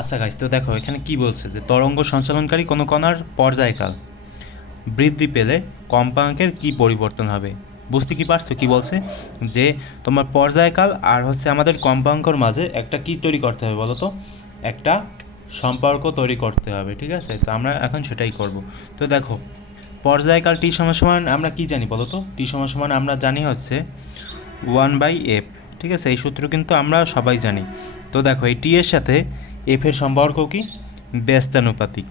আচ্ছা গাইস তো দেখো, এখানে কি বলছে যে তরঙ্গ সঞ্চালনকারী কোনো কণার পর্যায়কাল বৃদ্ধি পেলে কম্পাঙ্কের কি পরিবর্তন হবে? বুঝতে কি পারছ? কি বলছে? যে তোমার পর্যায়কাল আর হচ্ছে আমাদের কম্পাঙ্কর মাঝে একটা কি তৈরি করতে হবে বলো তো? একটা সম্পর্ক তৈরি করতে হবে, ঠিক আছে? তো আমরা এখন সেটাই করব। তো দেখো, পর্যায়কাল টি সমান সমান আমরা কি জানি বলো তো? টি সমান সমান আমরা জানি হচ্ছে ওয়ান বাই এফ ঠিক আছে? এই সূত্র কিন্তু আমরা সবাই জানি। তো দেখো, এই টি এর সাথে এফ এর সম্পর্ক কি? ব্যস্তানুপাতিক।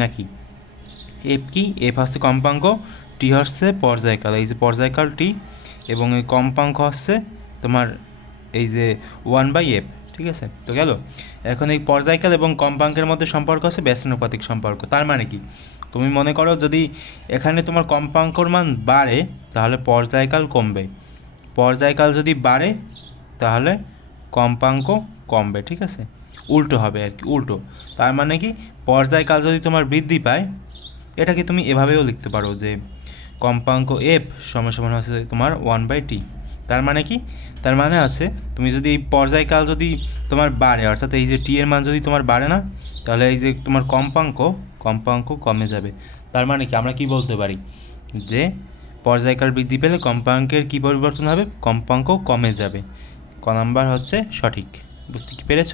নাকি? এফ কি? এফ হচ্ছে কম্পাঙ্ক টি হচ্ছে পর্যায়কাল। এই যে পর্যায়কাল টি এবং এই কম্পাঙ্ক হচ্ছে তোমার এই যে ওয়ান বাই এফ ঠিক আছে? তো গেল। এখন এই পর্যায়কাল এবং কম্পাঙ্কের মধ্যে সম্পর্ক হচ্ছে ব্যস্তানুপাতিক সম্পর্ক। তার মানে কি? তুমি মনে করো যদি এখানে তোমার কম্পাঙ্কর মান বাড়ে, তাহলে পর্যায়কাল কমবে। পর্যায়কাল যদি বাড়ে, তাহলে কম্পাঙ্ক কমবে, ঠিক আছে? উল্টো হবে আর কি, উল্টো। তার মানে কি পর্যায়কাল যদি তোমার বৃদ্ধি পায় এটাকে তুমি এভাবেও লিখতে পারো যে কম্পাঙ্ক এফ সমান হচ্ছে তোমার ওয়ান বাই টি তার মানে কি, তার মানে আছে তুমি যদি এই পর্যায়কাল যদি তোমার বাড়ে, অর্থাৎ এই যে টি এর মান যদি তোমার বাড়ে না, তাহলে এই যে তোমার কম্পাঙ্ক কম্পাঙ্ক কমে যাবে। তার মানে কি, আমরা কি বলতে পারি? যে পর্যায়কাল বৃদ্ধি পেলে কম্পাঙ্কের কি পরিবর্তন হবে? কম্পাঙ্ক কমে যাবে। ক নাম্বার হচ্ছে সঠিক। বুঝতে কি পেরেছ?